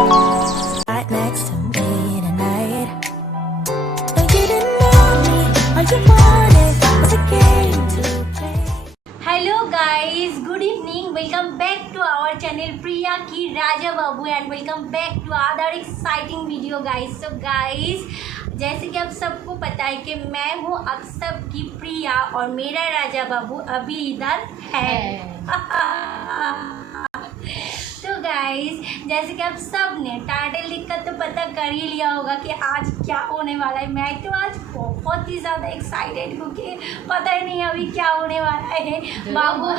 right next to me tonight. No, you didn't know me, all you wanted was a game to play. Hello guys, good evening, welcome back to our channel Priya की Raja Babu and welcome back to other exciting video guys. So guys, जैसे कि आप सबको पता है कि मैं हूँ आप सबकी प्रिया और मेरा राजा बाबू अभी इधर है। तो गाइस, जैसे कि आप सब ने टाइटल लिखकर तो पता कर ही लिया होगा कि आज क्या होने वाला है। मैं तो आज बहुत ही ज़्यादा एक्साइटेड हूँ कि पता ही नहीं अभी क्या होने वाला है। बाबू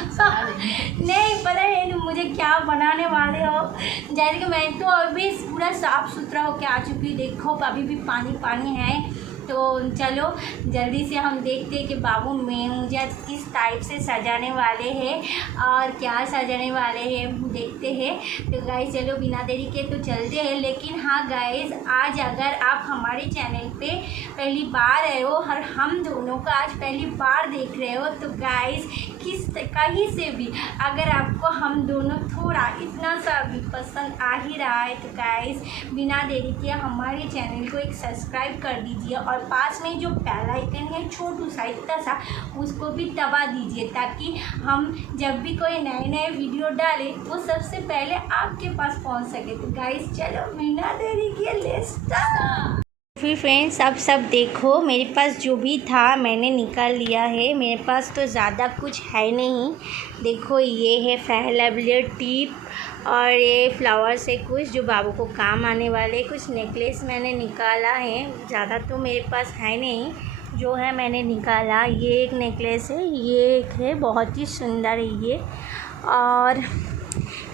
नहीं पता है मुझे क्या बनाने वाले हो। जैसे कि मैं तो अभी पूरा साफ़ सुथरा होके आ चुकी, देखो अभी भी पानी पानी है। तो चलो जल्दी से हम देखते हैं कि बाबू में मुझे किस टाइप से सजाने वाले हैं और क्या सजाने वाले हैं, देखते हैं। तो गाइस चलो बिना देरी के तो चलते हैं। लेकिन हाँ गाइस, आज अगर आप हमारे चैनल पे पहली बार आए हो और हम दोनों को आज पहली बार देख रहे हो तो गाइस कहीं से भी अगर आपको हम दोनों थोड़ा इतना सा भी पसंद आ ही रहा है तो गाइस बिना देरी के हमारे चैनल को एक सब्सक्राइब कर दीजिए और पास में जो बेल आइकन है छोटू सा इतना सा उसको भी दबा दीजिए ताकि हम जब भी कोई नए नए वीडियो डालें वो सबसे पहले आपके पास पहुंच सके। तो गाइस चलो बिना देरी के लेट्स स्टार्ट। फिर फ्रेंड्स आप सब देखो, मेरे पास जो भी था मैंने निकाल लिया है। मेरे पास तो ज़्यादा कुछ है नहीं। देखो ये है फैलाबलर टिप और ये फ्लावर से कुछ जो बाबू को काम आने वाले कुछ नेकलेस मैंने निकाला है। ज़्यादा तो मेरे पास है नहीं, जो है मैंने निकाला। ये एक नेकलेस है, ये एक है बहुत ही सुंदर है ये, और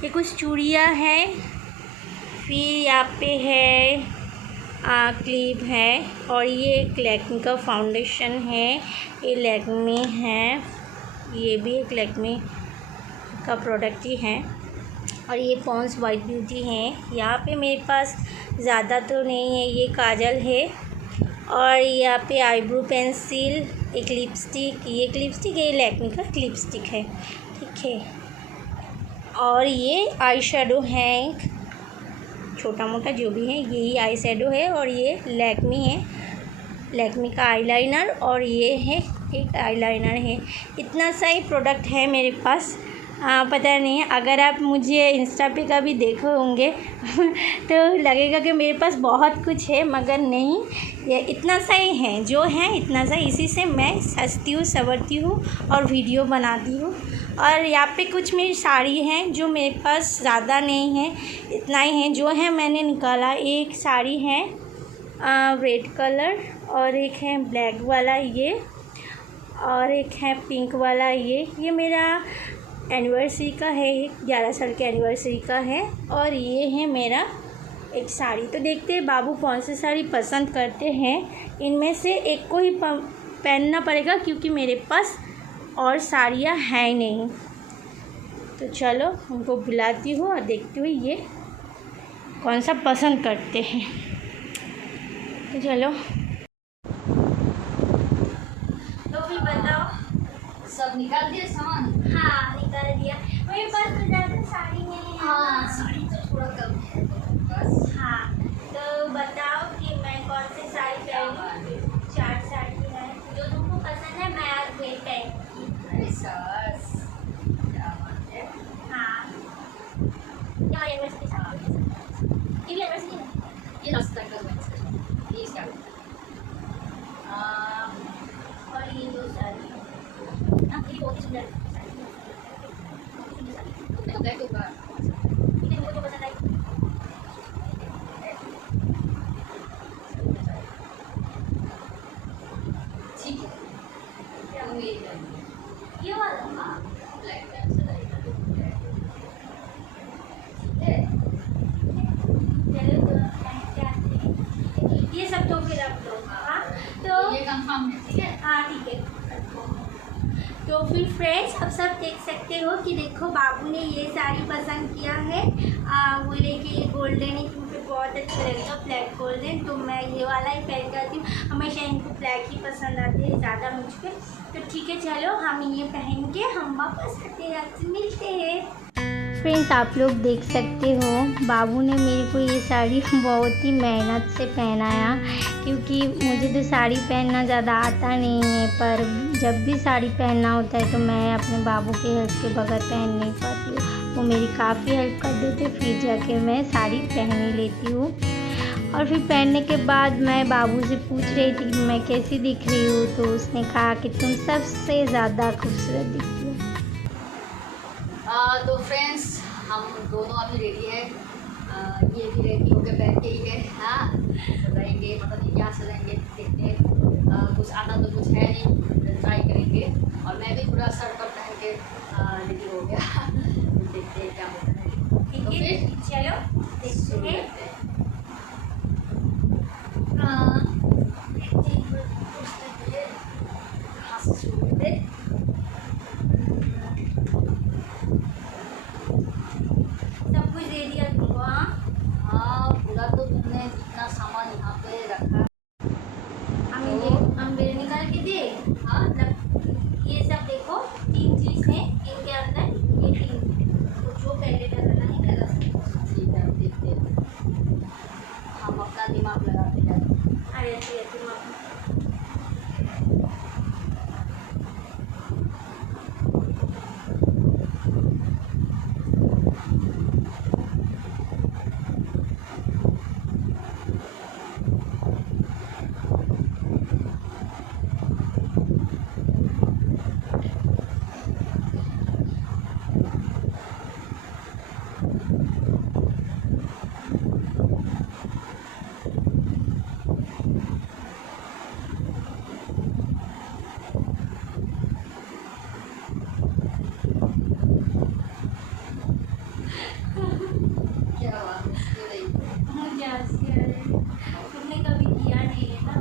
ये कुछ चूड़ियाँ हैं। फिर यहाँ पे है क्लिप है और ये एक लैक्मे का फाउंडेशन है, ये लैक्मे है, ये भी एक लैक्मे का प्रोडक्ट ही है। और ये पॉन्ड्स वाइट ब्यूटी है। यहाँ पे मेरे पास ज़्यादा तो नहीं है, ये काजल है और यहाँ पे आईब्रो पेंसिल, एक लिपस्टिक, ये लैक्मे का लिपस्टिक है, ठीक है। और ये आई शेडो है, छोटा मोटा जो भी है यही आई शेडो है। और ये लैक्मे है, लैक्मे का आईलाइनर, और ये है एक आईलाइनर है। इतना सा ही प्रोडक्ट है मेरे पास। पता नहीं अगर आप मुझे इंस्टा पे कभी देखो होंगे तो लगेगा कि मेरे पास बहुत कुछ है, मगर नहीं, ये इतना सा ही है, जो है इतना सा। इसी से मैं सजती हूँ, संवरती हूँ और वीडियो बनाती हूँ। और यहाँ पे कुछ मेरी साड़ी हैं जो मेरे पास ज़्यादा नहीं है, इतना ही है जो है मैंने निकाला। एक साड़ी है रेड कलर और एक है ब्लैक वाला ये, और एक है पिंक वाला ये मेरा एनिवर्सरी का है, 11 साल के एनिवर्सरी का है। और ये है मेरा एक साड़ी। तो देखते हैं बाबू कौन सी साड़ी पसंद करते हैं, इनमें से एक को ही पहनना पड़ेगा क्योंकि मेरे पास और साड़ियाँ हैं नहीं। तो चलो उनको बुलाती हूँ और देखती हूँ ये कौन सा पसंद करते हैं। तो चलो, तो फिर बताओ, सब निकाल दिए सामान? हाँ निकाल दिया। मेरे पास तो ज़्यादा साड़ी नहीं है। हाँ साड़ी तो थोड़ा कम है बस। हाँ तो बताओ कि मैं कौन सी साड़ी पहनूं। 4 साड़ी है, जो तुमको पसंद है मैं आज वही पहनूंगी। अरे सास क्या बात है। हाँ क्या यूनिवर्सिटी साड़ी, ये यूनिवर्सिटी है, ये नाश्ता कर ये इसका और ये 2 साड़ी ये बहुत ही सुंदर साड़ी तो देखो का है, मुझे पसंद आई। ठीक है क्या ये वाला ब्लैक पेंसिल है। चलो तो क्या ये सब तो फिर आप दो। हाँ तो ये कंफर्म है, ठीक है। हाँ ठीक है। तो फिर फ्रेंड्स आप सब देख सकते हो कि देखो बाबू ने ये साड़ी पसंद किया है। बोले कि ये गोल्डन ही तुम पे बहुत अच्छा लगेगा, ब्लैक गोल्डन। तो मैं ये वाला ही पहन करती हूँ, हमेशा इनको ब्लैक ही पसंद आते हैं ज़्यादा मुझ पर। तो ठीक है चलो हम ये पहन के हम वापस आते हैं, आपसे मिलते हैं। फ्रेंड्स, आप लोग देख सकते हो बाबू ने मेरे को ये साड़ी बहुत ही मेहनत से पहनाया, क्योंकि मुझे तो साड़ी पहनना ज़्यादा आता नहीं है, पर जब भी साड़ी पहनना होता है तो मैं अपने बाबू के हेल्प के बगैर पहन नहीं पाती हूँ। वो मेरी काफ़ी हेल्प कर देते, फिर जाके मैं साड़ी पहन ही लेती हूँ। और फिर पहनने के बाद मैं बाबू से पूछ रही थी कि मैं कैसी दिख रही हूँ, तो उसने कहा कि तुम सबसे ज़्यादा खूबसूरत दिखती हो। तो फ्रेंड्स, हम दोनों अभी रेडी है। ये भी रेडी होकर बैठ के ही है। हाँ, सजाएंगे, पता नहीं क्या सजाएंगे, देखते हैं। कुछ आता तो कुछ है नहीं, ट्राई करेंगे। और मैं भी पूरा शर्ट पर पहन के रेडी हो गया। देखते हैं क्या होता है। तो फिर चलो शुरू देखते हैं। करते हैं। हाँ, शुरू करते हैं। सब कुछ दे दिया तुमको? हाँ, पूरा तो तुमने जितना सामान यहाँ पे रखा। हम बेर निकाल के दे। हाँ, मतलब ये सब देखो, 3 चीज़ है इनके अंदर, ये 3 तो जो पहले लगाना है लगा सकते हो। ठीक है, देखते हैं। हम अपना दिमाग लगाते हैं। अरे ऐसे तुम क्या हुआ? ये रही। मुझे हंसी आ रही है। तुमने कभी किया नहीं है ना।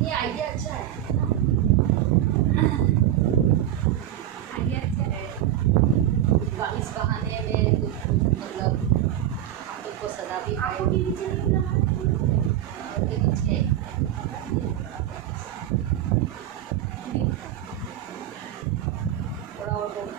ये आइडिया अच्छा है। आइडिया अच्छा है। इस बहाने में कुछ मतलब हम लोग को सजा भी आपको पाएगी। भी नीचे नहीं लगा? और के नीचे थोड़ा और बहुत।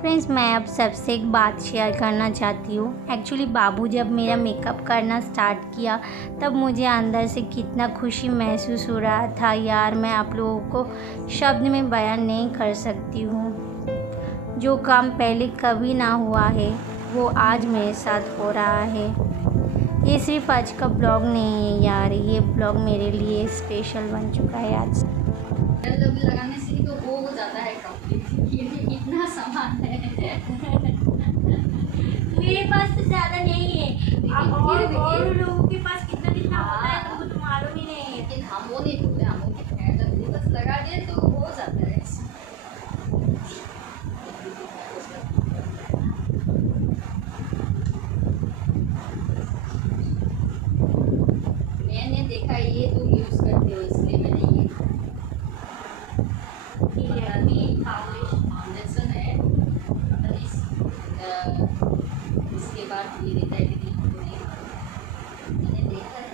फ्रेंड्स, मैं अब सबसे एक बात शेयर करना चाहती हूँ। एक्चुअली बाबू जब मेरा मेकअप करना स्टार्ट किया तब मुझे अंदर से कितना खुशी महसूस हो रहा था यार, मैं आप लोगों को शब्द में बयान नहीं कर सकती हूँ। जो काम पहले कभी ना हुआ है वो आज मेरे साथ हो रहा है। ये सिर्फ आज का ब्लॉग नहीं है यार, ये ब्लॉग मेरे लिए स्पेशल बन चुका है आज। लग लगाने से ही तो हो जाता है कंप्लीट। ये भी इतना सामान है। मेरे पास तो ज़्यादा नहीं है। अब और लोगों के पास कितना कितना होता है तुमको तो मालूम ही नहीं है। लेकिन हम वो नहीं बोलते, हम वो कहते हैं जब बस लगा दिए तो हो जाता है। मैंने देखा ये तुम यूज करते हो इसलिए मैंने ये फाउंडेशन है। पता नहीं इसके बाद ये रहता है कि नहीं, हमको नहीं मालूम। मैंने देखा है।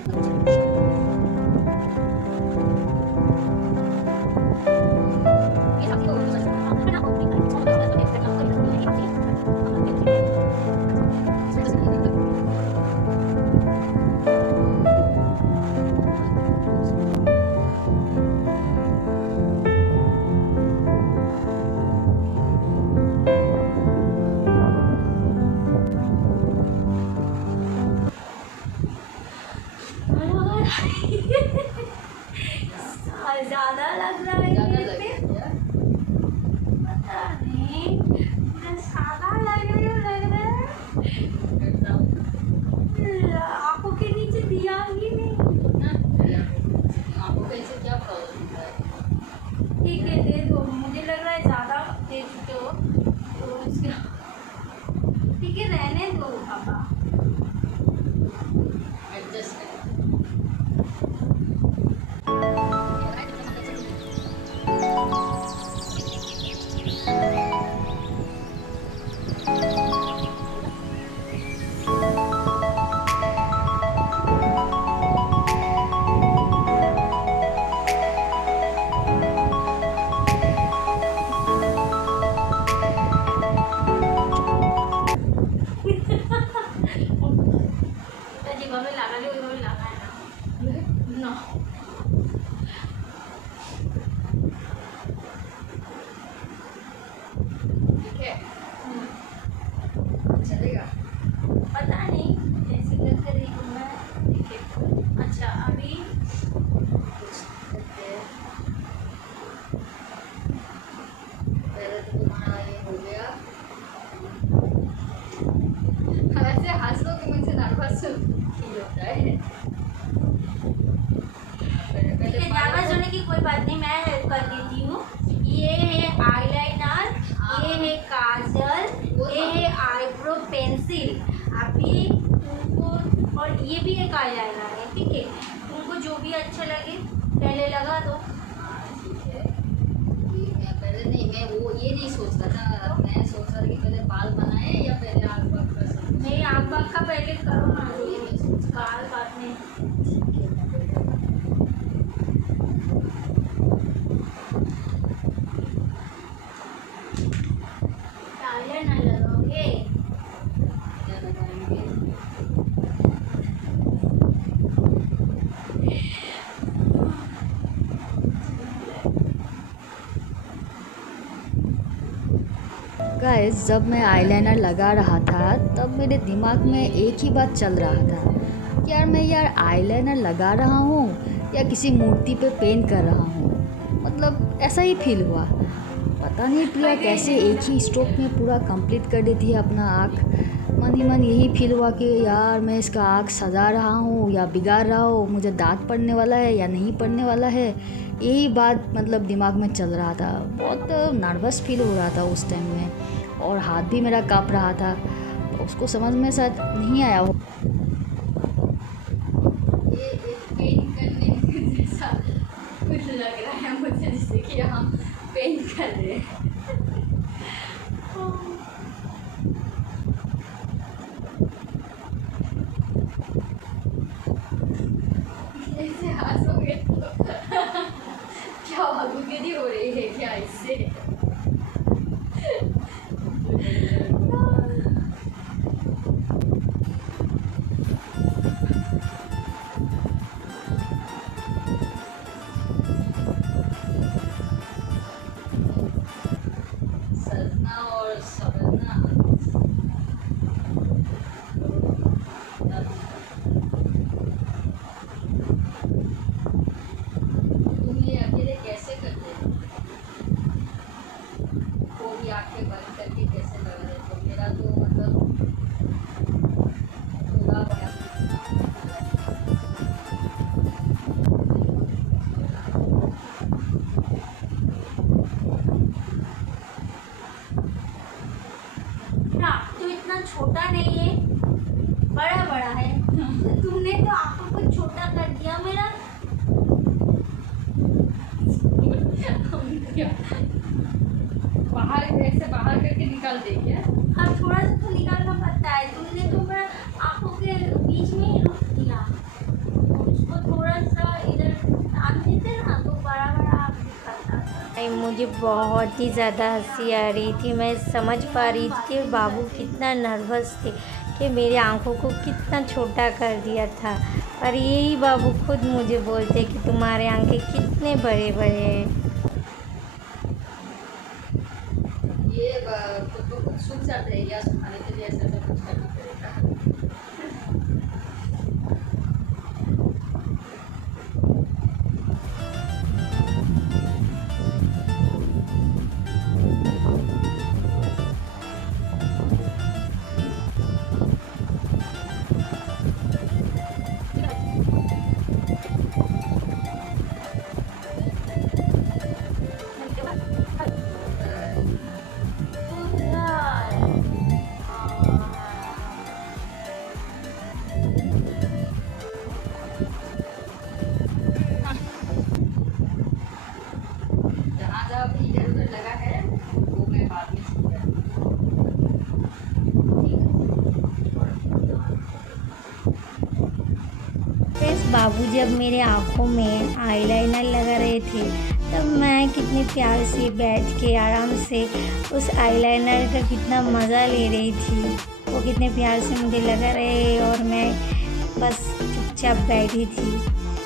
ज़्यादा लग रहा है ज़्यादा मेरे लग पे। गया। पता नहीं, मैं सादा लग रहा है। करता हूँ। आंखों के नीचे दिया ही नहीं। आपको कैसे क्या प्रॉब्लम होता है? ठीक है, दे दो। मुझे लग रहा है ज़्यादा दे चुके हो तो इसका ठीक है, रहने दो पापा। एडजस्ट करें। भी एक आईलाइनर है, ठीक है। तुमको जो भी अच्छा लगे पहले लगा दो। ठीक है। ये मैं पहले नहीं, मैं वो ये नहीं सोचता था, मैं सोच रहा था कि पहले बाल बनाए या पहले आग बाग का सब कुछ। नहीं, आग बाग का पहले करो ना, ये मैं सोच बाल बाद में। ठीक है, मैं पहले आईलाइनर लगाओगे? क्या लगाएंगे। गाइस, जब मैं आईलाइनर लगा रहा था तब मेरे दिमाग में एक ही बात चल रहा था कि यार आईलाइनर लगा रहा हूँ या किसी मूर्ति पे पेंट कर रहा हूँ। मतलब ऐसा ही फील हुआ। पता नहीं प्रिया कैसे एक ही स्ट्रोक में पूरा कंप्लीट कर देती है अपना आँख। मन ही मन यही फील हुआ कि यार मैं इसका आँख सजा रहा हूँ या बिगाड़ रहा हूँ, मुझे दांत पड़ने वाला है या नहीं पड़ने वाला है, यही बात मतलब दिमाग में चल रहा था। बहुत नर्वस फील हो रहा था उस टाइम में, और हाथ भी मेरा काँप रहा था। तो उसको समझ में शायद नहीं आया हो। ये एक पेंट करने जैसा कुछ लग रहा है मुझे, जैसे कि हम पेंट कर रहे हैं। ऐसे हंसोगे तो क्या भागुगेरी हो रही है क्या इससे। सजना और सवरना तुम ये अकेले कैसे करते हो? वो भी आंखें बंद करके कैसे लगा रहे थे? मेरा तो मतलब थोड़ा बड़ा। तो इतना छोटा नहीं है, बड़ा बड़ा है। तुमने तो आंखों को छोटा कर दिया मेरा। बाहर ऐसे बाहर करके निकाल दे क्या? अब थोड़ा सा तो निकालना पड़ता है। तुमने तो मेरा आंखों के बीच में ही रोक दिया। उसको थोड़ा सा इधर टान देते ना तो बड़ा बड़ा आँख दिखाता था। मुझे बहुत ही ज़्यादा हंसी आ रही थी। मैं समझ पा रही थी कि बाबू कितना नर्वस थे कि मेरी आंखों को कितना छोटा कर दिया था। पर यही बाबू खुद मुझे बोलते कि तुम्हारे आंखें कितने बड़े बड़े हैं। ये खुद को खुद सूख जाता है या सुखाने के लिए ऐसा सब कुछ करना पड़ेगा। जहाँ जहाँ भी इधर उधर लगा है वो मैं बाद में ठीक है। फ्रेंड्स, बाबू जब मेरे आँखों में आईलाइनर लगा रहे थे तब मैं कितने प्यार से बैठ के आराम से उस आईलाइनर का कितना मज़ा ले रही थी। वो कितने प्यार से मुझे लगा रहे और मैं बस चुपचाप बैठी थी।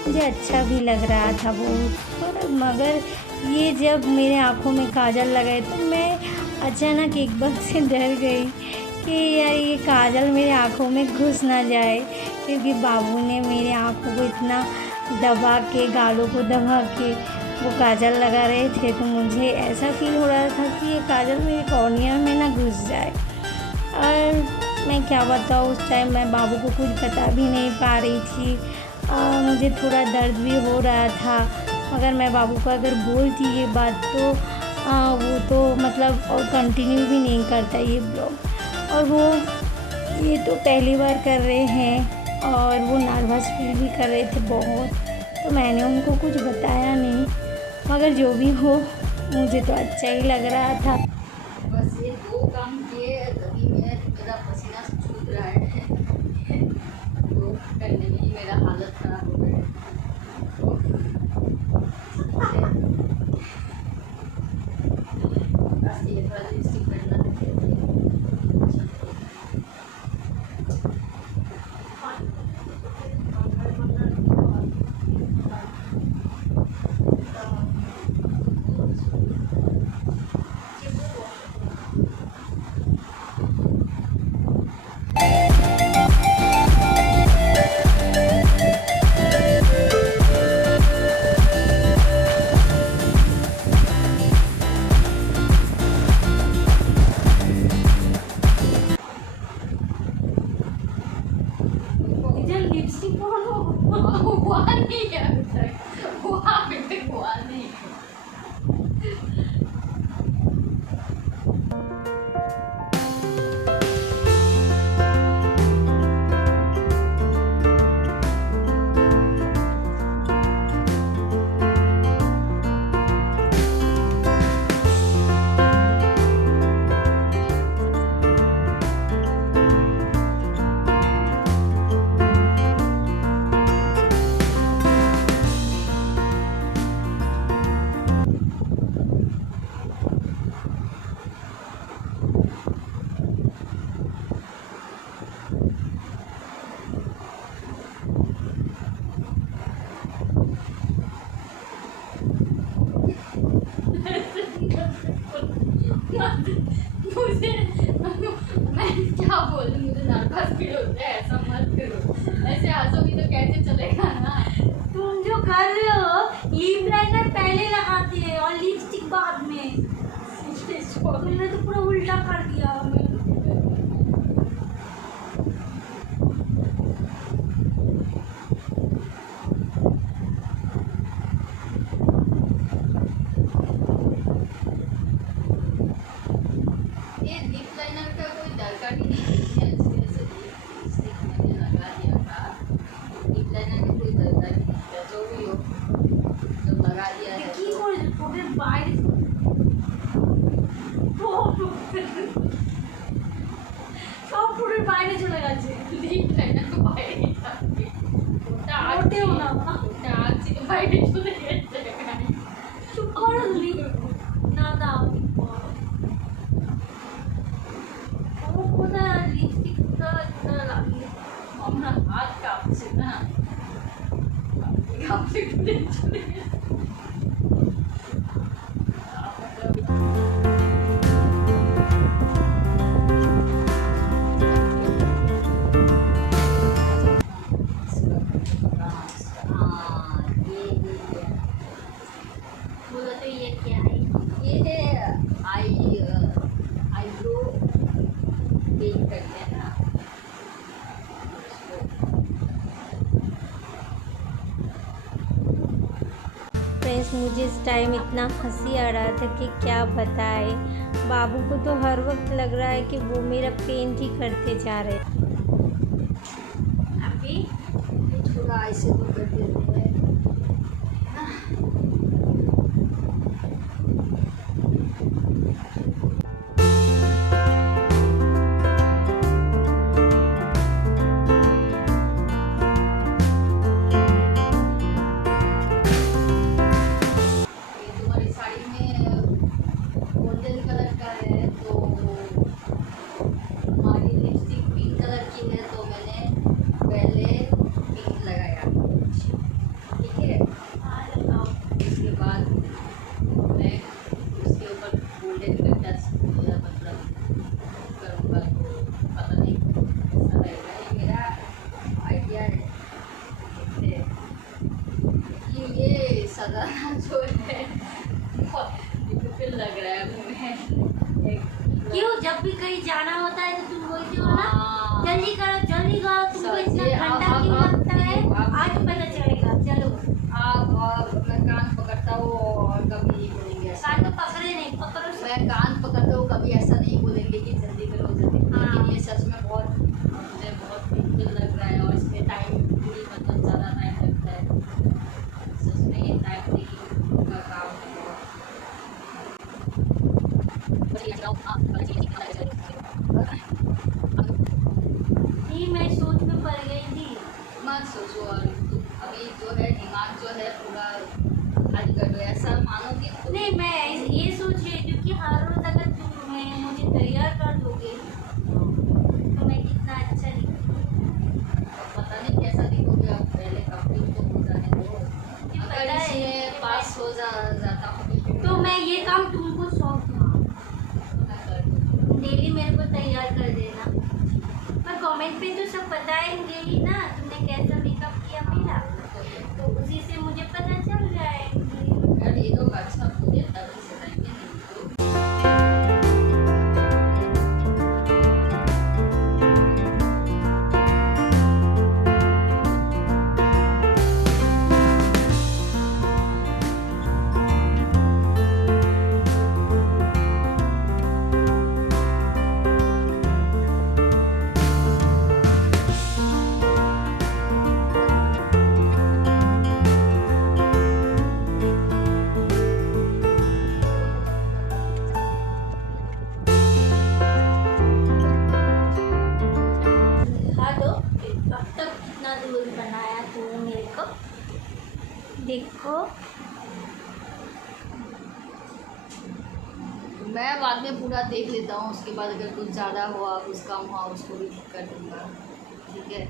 मुझे अच्छा भी लग रहा था बहुत। पर मगर ये जब मेरे आँखों में काजल लगाए तो मैं अचानक एकदम से डर गई कि यार ये काजल मेरे आँखों में घुस ना जाए, क्योंकि बाबू ने मेरे आँखों को इतना दबा के, गालों को दबा के वो काजल लगा रहे थे। तो मुझे ऐसा फील हो रहा था कि ये काजल मेरे कॉर्निया में ना घुस जाए। और मैं क्या बताऊँ, उस टाइम मैं बाबू को कुछ बता भी नहीं पा रही थी। मुझे थोड़ा दर्द भी हो रहा था, मगर मैं बाबू को अगर बोलती ये बात तो वो तो मतलब और कंटिन्यू भी नहीं करता ये ब्लॉग। और वो ये तो पहली बार कर रहे हैं और वो नर्वस फील भी कर रहे थे बहुत, तो मैंने उनको कुछ बताया नहीं, मगर जो भी हो मुझे तो अच्छा ही लग रहा था। बस ये 2 काम किए तभी मेरा पसीना छूट रहा है तो करने में ही मेरा हालत खराब हो गया बस ये थोड़ा लिपस्टिक पहनना लिपस्टिक हुआ नहीं है अभी तक हुआ नहीं मुझे मैं क्या बोलूं मुझे नर्वस फील होता है ऐसा मत करो ऐसे हंसोगी तो कैसे चलेगा ना तुम जो कर रहे हो लिप लाइनर पहले लगाते हैं और लिपस्टिक बाद में, तुमने तो पूरा उल्टा कर दिया। ये लिप लाइनर का कोई दरकार ही नहीं है इसलिए लिपस्टिक मैंने लगा दिया था लिप लाइनर का कोई दरकार नहीं है जो भी हो जब लगा दिया है কি করে তোদের বাইরে সব পুরো বাইরে চলে গেছে। লিপ লাইনার তো বাইরে থাকে ওটা ওঠেও না। ওটা আজকে তো বাইরে চলে গেছে চুপ করো তুমি, না দাও ও কোথায় লিপস্টিকটা লাগিয়ে আমার হাত কাঁপছে না কাঁপছে চলে চলে গেছে बोलो तो ये क्या है? ये है आईब्रो पेंट करते हैं ना फ्रेंड्स मुझे इस टाइम इतना हंसी आ रहा था कि क्या बताए। बाबू को तो हर वक्त लग रहा है कि वो मेरा पेंट ही करते जा रहे हैं। अभी थोड़ा ऐसे तो कर देते हैं जो है बहुत ब्यूटीफुल लग रहा है मुझे। क्यों जब भी कहीं जाना होता है तो तुम बोलती हो ना जल्दी करो तुमको इतना घंटा क्यों लगता है, आज पता चलेगा। चलो आप मैं कान पकड़ता हूँ और कभी नहीं बोलेंगे कान तो पकड़े नहीं, पकड़ो मैं कान पकड़ता हूँ कभी ऐसा नहीं बोलेंगे कि जल्दी करो जल्दी, लेकिन ये सच में बहुत मुझे बहुत ब्यूटीफुल लग रहा है और इसमें नहीं, मैं ये सोच रही थी कि हर रोज अगर तुम्हें मुझे तैयार कर दोगे तो मैं कितना अच्छा दिखूंगी। पता नहीं कैसा दिखोगे आप, पहले कपड़े तो हो जाने दो। मुझे पता अगर है इसमें पास हो जाता हूँ तो मैं ये काम तुमको सौंप दूँ, मैं कर दूँ। डेली मेरे को तैयार कर देना। पर कमेंट पे तो सब बताएंगे ही ना तुमने कैसा मेकअप किया मेरा, तो उसी से मुझे पता चल जाएगी। यार ये लोग अच्छा मुझे तभी सजाएंगे नहीं तो। हाँ तो अब तक कितना दूर बनाया तूने मेरे को, देखो। मैं बाद में पूरा देख लेता हूँ, उसके बाद अगर कुछ ज़्यादा हुआ कुछ कम हुआ उसको भी ठीक कर दूँगा, ठीक है।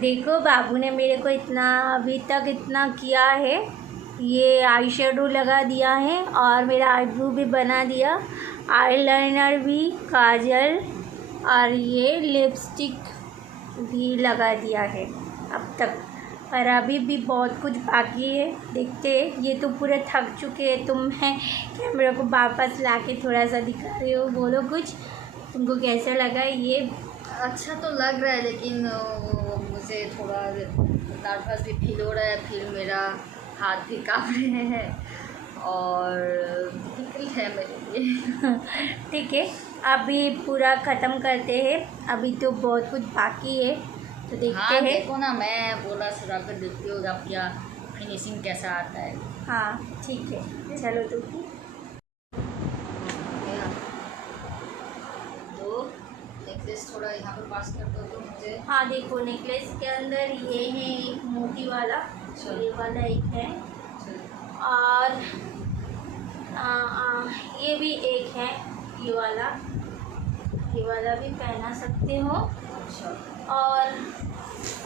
देखो बाबू ने मेरे को इतना अभी तक इतना किया है, ये आई शेडो लगा दिया है और मेरा आईब्रो भी बना दिया, आईलाइनर भी, काजल और ये लिपस्टिक भी लगा दिया है अब तक। पर अभी भी बहुत कुछ बाकी है, देखते हैं। ये तो पूरे थक चुके हैं। तुम है कैमरा को वापस लाके थोड़ा सा दिखा रहे हो, बोलो कुछ, तुमको कैसा लगा ये? अच्छा तो लग रहा है लेकिन मुझे थोड़ा नर्वस भी फील हो रहा है, फिर मेरा हाथ भी काँप रहे हैं और डिफिकल्ट है मेरे लिए। ठीक है, अभी पूरा ख़त्म करते हैं, अभी तो बहुत कुछ बाकी है, तो देखते हाँ हैं। देखो ना, मैं बोला सजा कर देखती हूँ अब क्या फिनिशिंग कैसा आता है। हाँ ठीक है, चलो तो तो नेकलेस थोड़ा यहाँ पर पास कर दो तो मुझे। हाँ देखो, नेकलेस के अंदर ये है एक मोती वाला, ये वाला एक है, और ये भी एक है, ये वाला भी पहना सकते हो, अच्छा और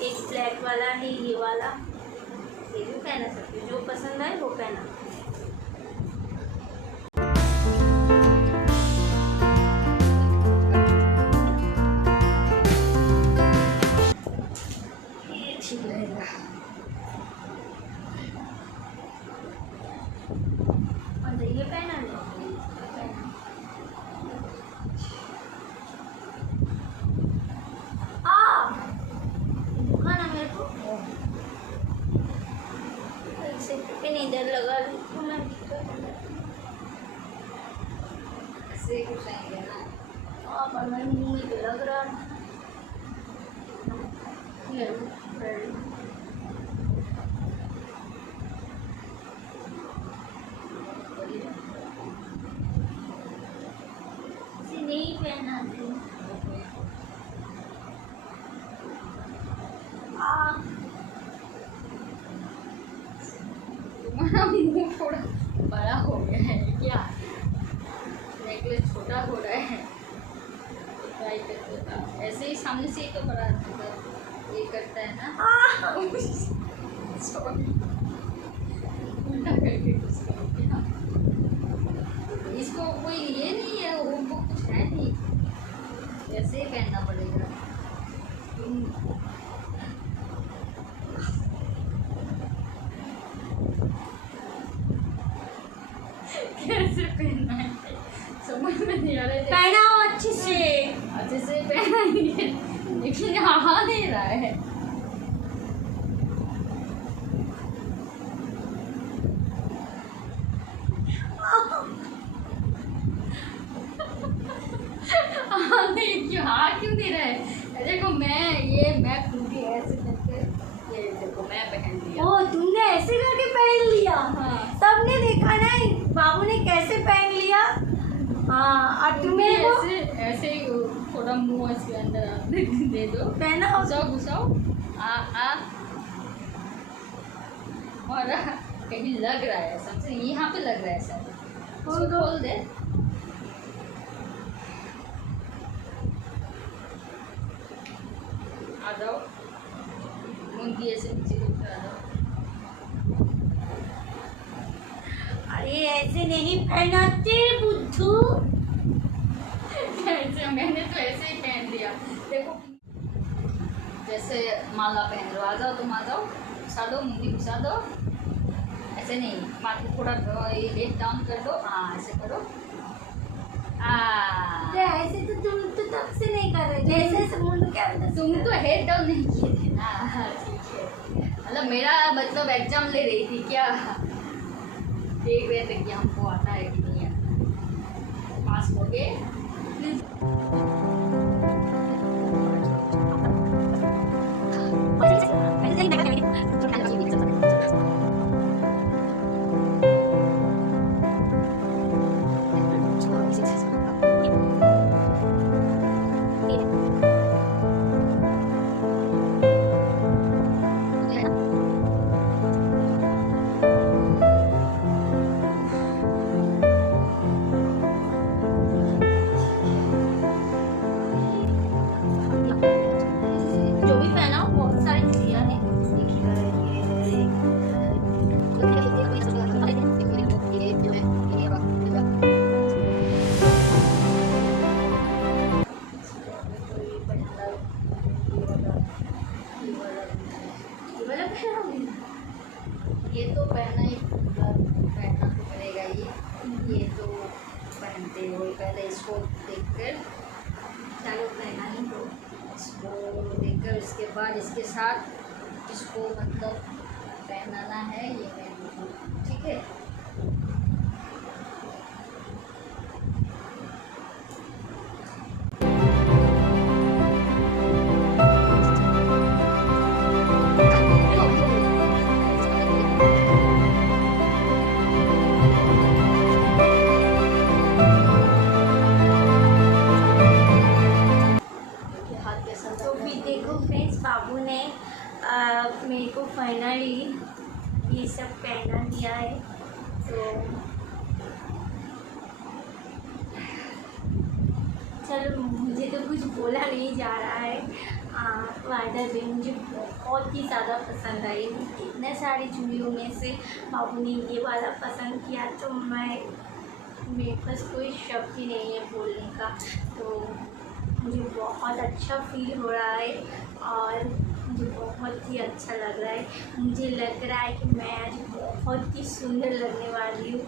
एक ब्लैक वाला है, ये वाला, ये भी पहना सकते हो, जो पसंद आए वो पहना। ये ठीक रहेगा। और ये पहना लो, दुखा ना मेरे को, ऐसे पिन इधर लगा ली तो मैं ऐसे कुछ आएंगे ना। पर मेरे मुँह में तो लग रहा है। ये लो, रेडी। इसे नहीं पहना थी। तुम्हारा मुंह थोड़ा बड़ा हो गया है क्या? नेकलेस छोटा हो रहा है, ट्राई करते था ऐसे ही सामने से ही तो बड़ा ये करता है ना। सॉरी उल्टा करके कुछ कर दिया। इसको कोई ये नहीं है, वो कुछ है नहीं, ऐसे ही पहनना पड़ेगा। कैसे पहनना है समझ में नहीं आ रहा है। पहनाओ अच्छे से पहनाएंगे लेकिन आ नहीं रहा है। क्यों नहीं रहा है? देखो मैं खुद ही ऐसे करके ये देखो मैं पहन लिया। ओ तुमने ऐसे करके पहन लिया? हाँ। सबने देखा ना बाबू ने कैसे पहन लिया। हाँ, और तुम्हें ऐसे ऐसे ही थोड़ा मुंह इसके अंदर दे दो, पहना हो घुसाओ आ हमारा कहीं लग रहा है, समझे, यहाँ पे लग रहा है सर। खोल दो। खोल दे। आ जाओ, मुंडी ऐसे नीचे करके आ जाओ। अरे ऐसे नहीं पहनाते बुद्धू। ऐसे मैंने तो ऐसे ही पहन लिया, देखो जैसे माला पहन लो। आ जाओ, तुम आ जाओ, घुसा दो, मुंडी घुसा दो। ऐसे नहीं, माथे थोड़ा हेड डाउन कर दो। हाँ ऐसे करो। तो ऐसे तो तुम तो तब से नहीं कर रहे, जैसे ऐसे मुंड के अंदर तुम तो हेड डाउन नहीं किए थे ना। हाँ, ठीक है, मतलब मेरा मतलब एग्जाम ले रही थी क्या, देख रहे थे कि हमको आता है कि नहीं आता। पास हो गए। जो भी पहना हो, बहुत सारी चूड़ियाँ हैं। ये तो पहना ही पहनना तो पड़ेगा ये तो पहनते हो। पहले इसको देखकर, चलो पहना ही दो। इसको देखकर इसके बाद इसके साथ इसको मतलब पहनाना है। ये मैं, ठीक है। तो फिर देखो फ्रेंड्स, बाबू ने मेरे को फाइनली ये सब पहना दिया है। तो चलो, मुझे तो कुछ बोला नहीं जा रहा है। वाइडर भी मुझे बहुत ही ज़्यादा पसंद आई। इतने सारी चूड़ियों में से बाबू ने ये वाला पसंद किया, तो मेरे पास कोई शब्द ही नहीं है बोलने का। तो मुझे बहुत अच्छा फील हो रहा है और मुझे बहुत ही अच्छा लग रहा है। मुझे लग रहा है कि मैं आज बहुत ही सुंदर लगने वाली हूँ,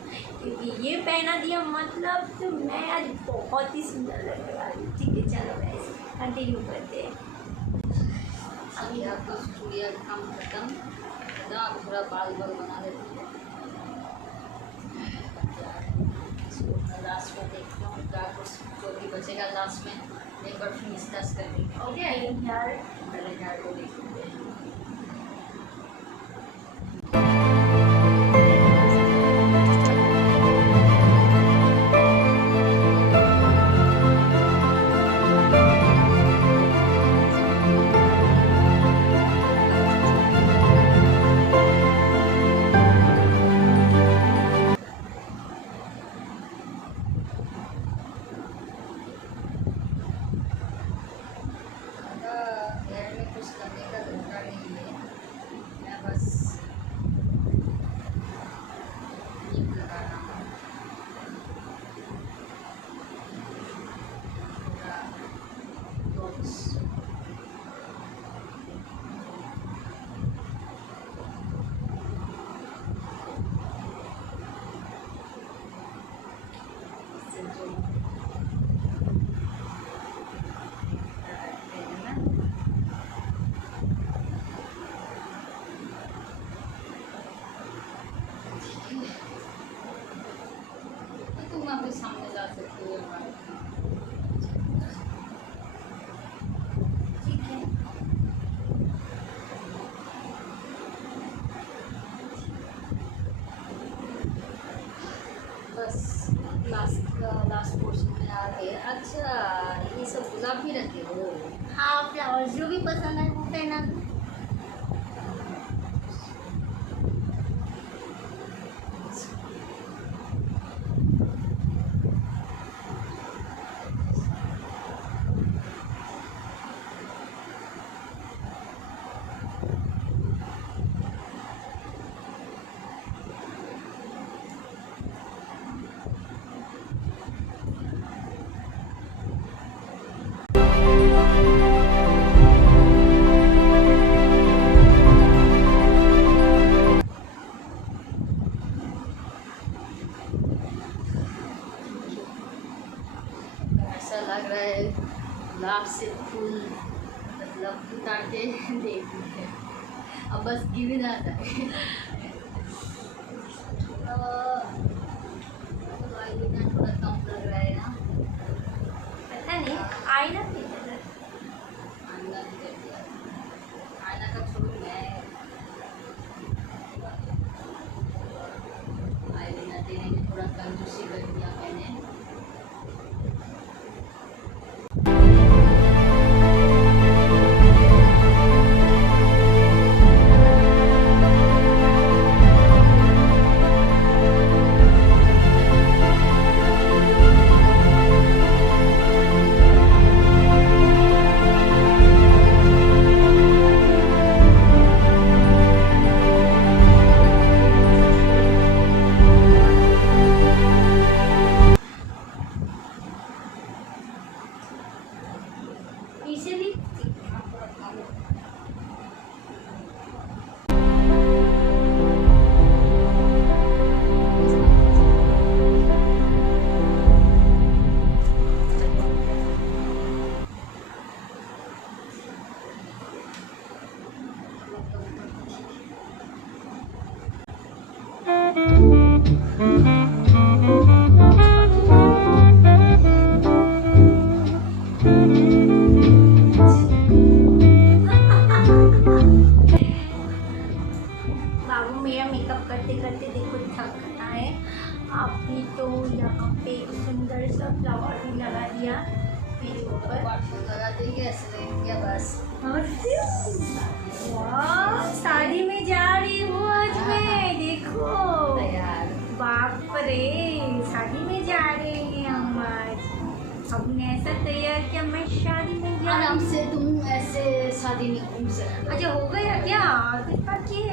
क्योंकि ये पहना दिया मतलब तो मैं आज बहुत ही सुंदर लगने वाली हूँ। ठीक है, चलो वैसे कंटिन्यू करते हैं। अभी आपका चूड़िया काम खत्म, आप थोड़ा बाल बना देती है। लास्ट में देखता हूँ क्या कुछ जो भी बचेगा लास्ट में एक बार फिर डिस्कस कर देंगे। ओके यार, पहले यार को देखते हैं। हेयर में कुछ करने का दरकार नहीं है, मैं बस क्लिप लगा रहा हूँ। तुम अपने सामने ला सकते हो। ठीक है। बस लास्ट पोर्शन में आ गए। अच्छा, ये सब गुलाब भी रखे हो? हाँ, फ्लावर्स जो भी पसंद है वो पहना दो। लग रहा है गुलाब से फूल मतलब उतार के देखती है, अब बस गिर जाता है। तो आईलाइनर थोड़ा कम लग रहा है ना, पता नहीं आईना नहीं लग रहा। आईना भी कर दिया, आईना का छोड़ मैं आईलाइनर देने में थोड़ा कंजूसी कर दिया मैंने। इसीलिए बाबू मेरा मेकअप करते करते देखो थक गया है। आपने तो यहाँ पे एक सुंदर सा फ्लावर भी लगा दिया मेरे ऊपर। लगा देंगे ऐसे लेंगे बस। और फिर वाह, शादी में जा रही हूँ आज मैं, देखो तैयार बाप रे, शादी में जा रहे हैं हम आज। हमने ऐसा तैयार किया मैं शादी में जा आराम रही से तुम ऐसे शादी में घूम सकते हूँ। हो। अच्छा हो गया क्या? कितना किए?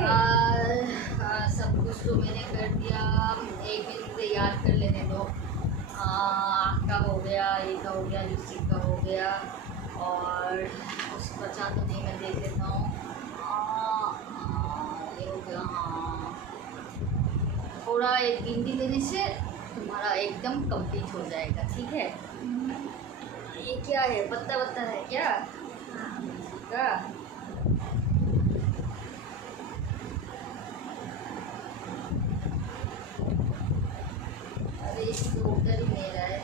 सब कुछ तो मैंने कर दिया, एक दिन मुझे याद कर लेने दो। आँख का हो गया, ये का हो गया, लिपस्टिक का हो गया, और उसको बचा तो नहीं, मैं देख लेता हूँ। ये हो गया। हाँ, थोड़ा एक बिंदी देने से तुम्हारा एकदम कंप्लीट हो जाएगा, ठीक है। ये क्या है, पत्ता वत्ता है क्या का? अरे इसको उधर ही मेरा है,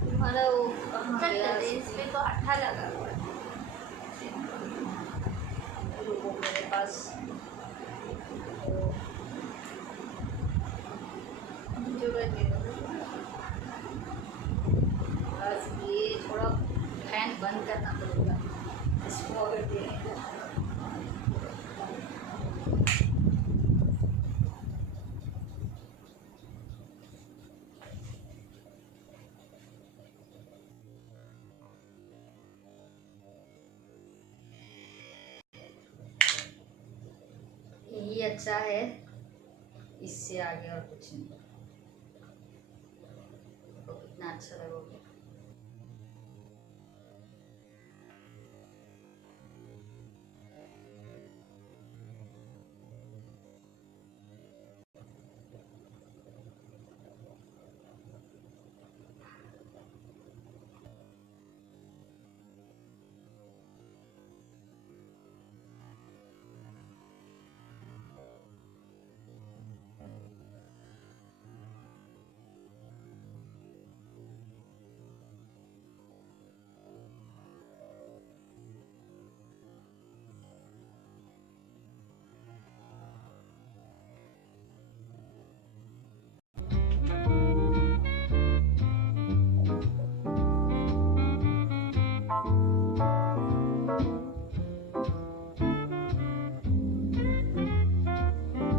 तुम्हारा वो कहाँ गया? इसमें तो अट्ठा लगा हुआ है। रुको मेरे पास जो कर बस ये थोड़ा फैन बंद करना पड़ेगा इसको अगर देने को। यही अच्छा है, इससे आगे और कुछ नहीं। तो कितना अच्छा लगोगे।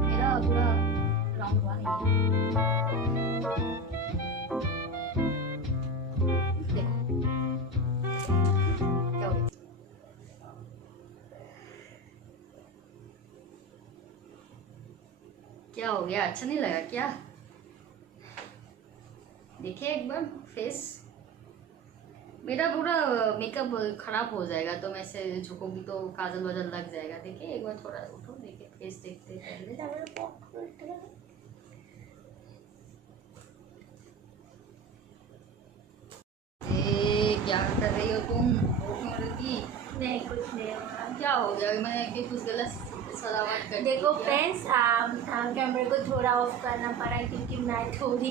मेरा पूरा राउंड हुआ नहीं है। देखो क्या हो गया। क्या हो गया, अच्छा नहीं लगा क्या? देखिए एक बार फेस, मेरा पूरा मेकअप खराब हो जाएगा तो मैं से झुकूंगी तो काजल वाजल लग जाएगा। देखिए एक बार थोड़ा उठो, देखिए फेस देखते पहले। नहीं कुछ नहीं होगा। क्या हो गया, मैंने कि कुछ गलत सजावट कर दी देखो क्या? फ्रेंड्स, कैमरे को थोड़ा ऑफ करना पड़ा क्योंकि मैं थोड़ी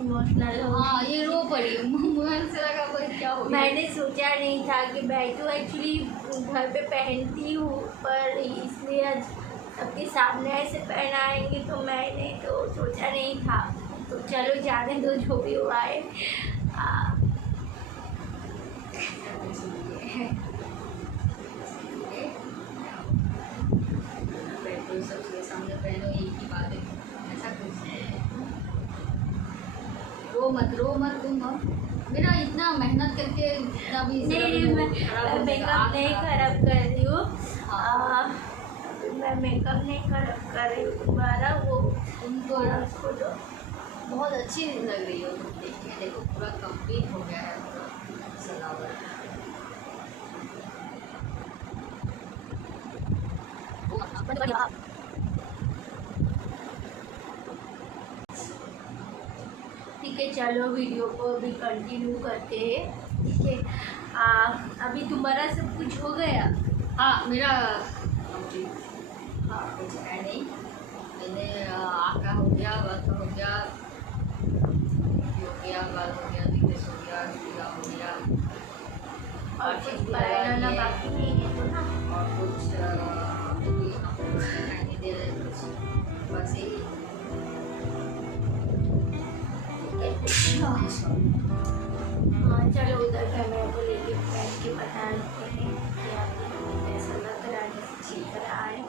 इमोशनल हो हाँ गई। ये रो पड़ी, मुझे से लगा कोई क्या हो गया। मैंने सोचा नहीं था कि मैं तो एक्चुअली घर पे पहनती हूँ, पर इसलिए आज सबके सामने ऐसे पहनाएंगे तो मैंने तो सोचा नहीं था। तो चलो जाने दो, जो भी हुआ है। सबके सामने पहनो, एक ही बात है, ऐसा कुछ है। रो मत तुम। मेरा इतना मेहनत करके इतना भी नहीं, मैं मेकअप नहीं खराब कर रही हूँ। मैं मेकअप नहीं खराब कर रही हूँ तुम्हारा, वो तुम तो उसको तो बहुत अच्छी लग रही हो तुम, देखिए देखो पूरा कंप्लीट हो गया है पूरा सजावट। ठीक है, चलो वीडियो को भी कंटिन्यू करते हैं। ठीक है, अभी तुम्हारा सब कुछ हो गया? हाँ मेरा हाँ कुछ है नहीं, मैंने आका हो गया, वर्क हो गया, बाल हो गया, दिग्गज हो गया, पूजा हो गया, और कुछ बनाना बाकी नहीं है तो ना? और कुछ अभी आपको दिखाई नहीं दे रहे कुछ, बस यही। हाँ चलो उधर कैमरा को लेके बैठ के बता देते हैं कि आपको कैसा लग रहा है, कैसे ठीक रहा है,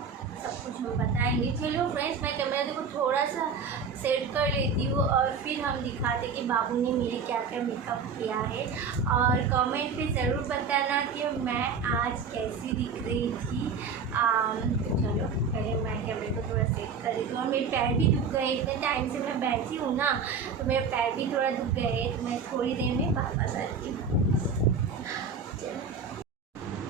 सब कुछ हम बताएंगे। चलो फ्रेंड्स, मैं कैमरा देखो थोड़ा सा सेट कर लेती हूँ और फिर हम दिखाते कि बाबू ने मेरे क्या क्या मेकअप किया है। और कमेंट पे ज़रूर बताना कि मैं आज कैसी दिख रही थी। तो चलो पहले मैं कैमरे को थोड़ा सेट कर लेती हूँ। और मेरे पैर भी दुख गए, इतने टाइम से मैं बैठी हूँ ना, तो मेरे पैर भी थोड़ा दुख गए। तो मैं थोड़ी देर में वापस आती हूँ।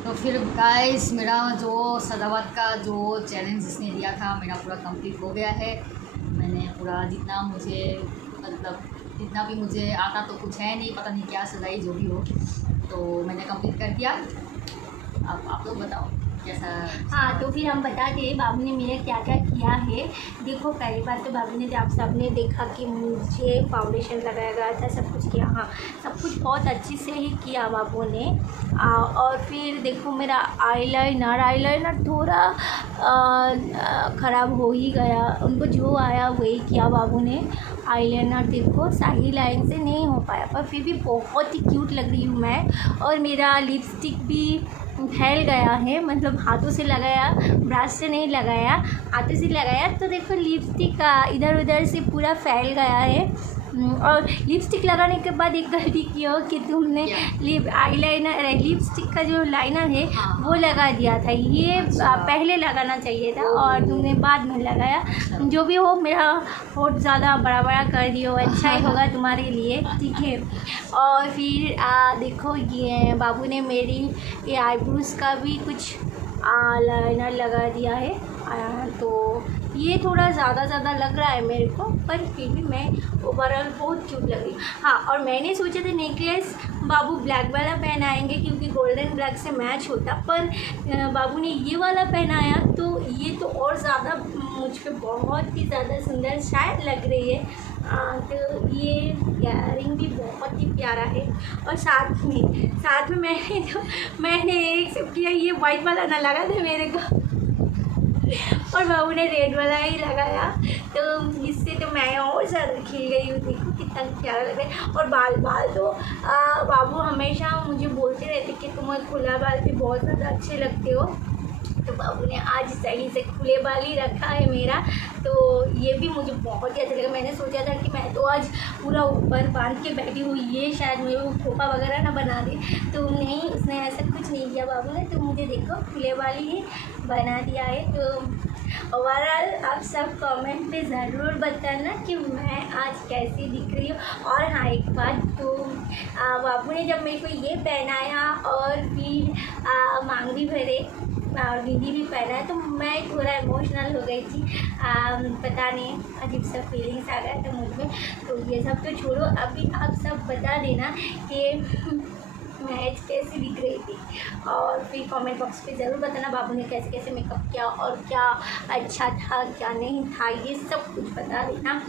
तो फिर गाइस, मेरा जो सजावट का जो चैलेंज इसने दिया था मेरा पूरा कंप्लीट हो गया है। मैंने पूरा जितना मुझे मतलब जितना भी मुझे आता तो कुछ है नहीं, पता नहीं क्या सजाई जो भी हो, तो मैंने कंप्लीट कर दिया। अब आप लोग बताओ कैसा। हाँ तो फिर हम बताते हैं बाबू ने मेरा क्या क्या किया है। देखो पहली बात तो बाबू ने, आप सबने देखा कि मुझे फाउंडेशन लगाया गया था, सब कुछ किया। हाँ सब कुछ बहुत अच्छे से ही किया बाबू ने। और फिर देखो मेरा आईलाइनर थोड़ा ख़राब हो ही गया, उनको जो आया वही किया बाबू ने। आईलाइनर देखो सही लाइन से नहीं हो पाया, पर फिर भी बहुत ही क्यूट लग रही हूँ मैं। और मेरा लिपस्टिक भी फैल गया है, मतलब हाथों से लगाया, ब्रश से नहीं लगाया, हाथों से लगाया, तो देखो लिपस्टिक इधर उधर से पूरा फैल गया है। और लिपस्टिक लगाने के बाद एक गलती की हो कि तुमने लिपस्टिक का जो लाइनर है वो लगा दिया था, ये पहले लगाना चाहिए था और तुमने बाद में लगाया। जो भी हो, मेरा बहुत ज़्यादा बड़ा बड़ा कर दियो, अच्छा ही होगा तुम्हारे लिए। ठीक है, और फिर देखो ये बाबू ने मेरी ये आईब्रोज का भी कुछ लाइनर लगा दिया है। तो ये थोड़ा ज़्यादा लग रहा है मेरे को, पर फिर भी मैं ओवरऑल बहुत क्यूट लग रही हूँ। हाँ, और मैंने सोचा था नेकलेस बाबू ब्लैक वाला पहनाएंगे क्योंकि गोल्डन ब्लैक से मैच होता, पर बाबू ने ये वाला पहनाया तो ये तो और ज़्यादा मुझ पे बहुत ही ज़्यादा सुंदर शायद लग रही है। तो ये इयररिंग भी बहुत ही प्यारा है। और साथ में मैंने एक सब किया, ये वाइट वाला ना लगा था मेरे को और बाबू ने रेड वाला ही लगाया, तो इससे तो मैं और ज़्यादा खिल गई हूँ। देखो कितना प्यारा लग रहा है। और बाल तो बाबू हमेशा मुझे बोलते रहते कि तुम खुला बाल पे बहुत ज़्यादा अच्छे लगते हो, तो बाबू ने आज सही से खुले बाल ही रखा है मेरा, तो ये भी मुझे बहुत ही अच्छा लगा। मैंने सोचा था कि मैं तो आज पूरा ऊपर बांध के बैठी हुई, ये शायद मुझे वो खोपा वगैरह ना बना दे, तो नहीं, उसने ऐसा कुछ नहीं किया बाबू ने, तो मुझे देखो खुले बाल ही बना दिया है। तो ओवरऑल आप सब कमेंट पे ज़रूर बताना कि मैं आज कैसी दिख रही हूँ। और हाँ एक बात, तो बाबू ने जब मेरे को ये पहनाया और फिर मांग भी भरे और बिंदी भी पहना है, तो मैं थोड़ा इमोशनल हो गई थी। पता नहीं अजीब सा फीलिंग्स आ गया था मुझ में। तो ये सब तो छोड़ो, अभी आप सब बता देना कि मैच कैसी दिख रही थी। और फिर कमेंट बॉक्स पे ज़रूर बताना बाबू ने कैसे कैसे मेकअप किया और क्या अच्छा था क्या नहीं था, ये सब कुछ बता देना।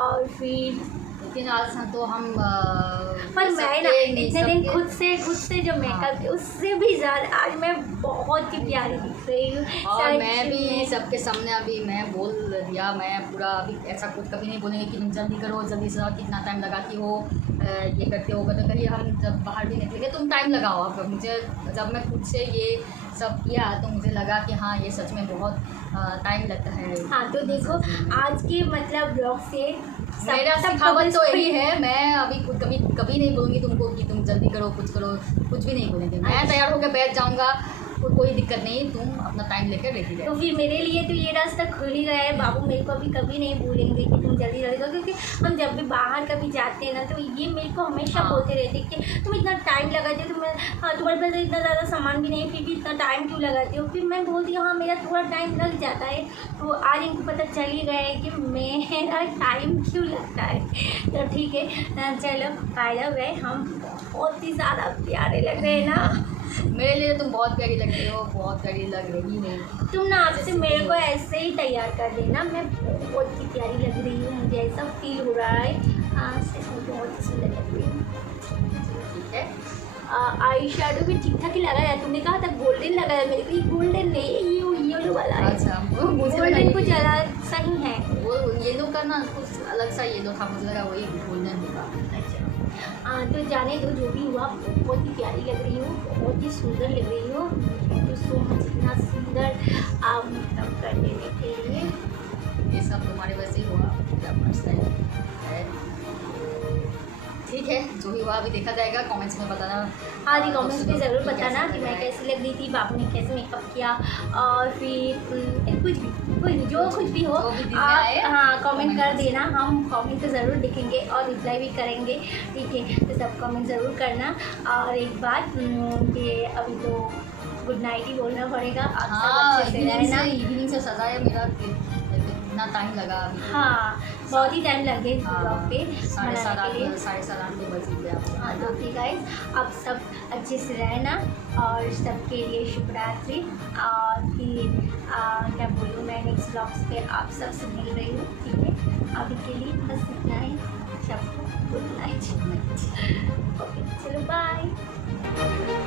और फिर लेकिन आज तो हम पर मैं ना सबके- इतने दिन सबके- खुद से जो मेकअप किया उससे भी ज़्यादा आज मैं बहुत ही प्यारी दिख रही हूँ। और सच मैं भी में। सबके सामने अभी मैं बोल दिया, मैं पूरा अभी ऐसा कुछ कभी नहीं बोलेंगे कि तुम जल्दी करो, जल्दी से कितना टाइम लगाती हो, ये करते हो करते। कहीं हम जब बाहर भी निकलेंगे तुम टाइम लगाओ। अब मुझे जब मैं खुद से ये सब किया तो मुझे लगा कि हाँ ये सच में बहुत टाइम लगता है। हाँ तो देखो आज के मतलब ब्लॉग से मेरा सिखावत तो यही है, मैं अभी कभी नहीं बोलूँगी तुमको कि तुम जल्दी करो, कुछ भी नहीं बोलेंगे। मैं तैयार होकर बैठ जाऊँगा, कोई दिक्कत नहीं, तुम अपना टाइम लेकर रेडी तो रहो। फिर मेरे लिए तो ये रास्ता खुल ही गया है। बाबू मेरे को अभी कभी नहीं बोलेंगे कि तुम जल्दी जल्दी करो, क्योंकि हम जब भी बाहर कभी जाते हैं ना तो ये मेरे को हमेशा हाँ। बोलते रहते हैं कि तुम इतना टाइम लगाते हो, हाँ तुम्हारे पास इतना ज़्यादा सामान भी नहीं फिर भी इतना टाइम क्यों लगाते हो। फिर मैं बोलती हूँ हाँ मेरा थोड़ा टाइम लग जाता है। तो आज इनको पता चल ही गया है कि मेरा टाइम क्यों लगता है। तो ठीक है चलो, बाय द वे हम बहुत ही ज़्यादा प्यारे लग रहे हैं ना। मेरे लिए तुम बहुत प्यारी लग रही हो, बहुत प्यारी लग रही हो। तुम ना आपसे मेरे को ऐसे ही तैयार कर देना, मैं बहुत ही प्यारी लग रही हूँ, मुझे ऐसा फील हो रहा है। हाँ सच में बहुत ही सुंदर लग रही हूँ। ठीक है, आई शेडो भी ठीक ठाक ही लगाया। तुमने कहा था गोल्डन लगाया, मेरे को ये गोल्डन नहीं है, ये येलो वाला है। अच्छा मुझे लगा गोल्डन ये- कुछ अलग सही है। वो येलो का ना कुछ अलग सा येलो था, मुझे लगा वही गोल्डन होगा। तो जाने दो जो भी हुआ, बहुत ही प्यारी लग रही हूँ, बहुत ही सुंदर लग रही हूँ। थैंक यू सो मच इतना सुंदर मेकअप कर देने के लिए। ये सब तुम्हारे वजह से ही हुआ, मेरा फर्स्ट टाइम है। ठीक है, जो भी हुआ अभी देखा जाएगा, कमेंट्स में बताना। हाँ जी कमेंट्स में ज़रूर कि कैसा बताना लग कि रहा मैं है। कैसी लग रही थी, बाबू ने कैसे मेकअप किया। और फिर कुछ भी जो कुछ भी हो जो भी दिल में आप आए, हाँ कमेंट कर comment देना। हम कमेंट तो ज़रूर देखेंगे और रिप्लाई भी करेंगे। ठीक है तो सब कमेंट ज़रूर करना। और एक बात कि अभी तो गुड नाइट ही बोलना पड़ेगा। आप सब हाँ, अच्छे से रहना। इवनिंग से सजाया मेरा कितना टाइम लगा अभी। हाँ बहुत ही टाइम लग गया ब्लॉग पे साढ़े बनाने के लिए। सात आठ बज गया। हाँ तो ठीक है, आप सब अच्छे से रहना और सबके लिए शुभ रात्रि। और फिर क्या बोलूँ मैं, नेक्स्ट ब्लॉग्स पे आप सब से मिल रही हूँ। ठीक है अभी के लिए बस इतना ही, सबको गुड नाइट। ओके चलो बाय।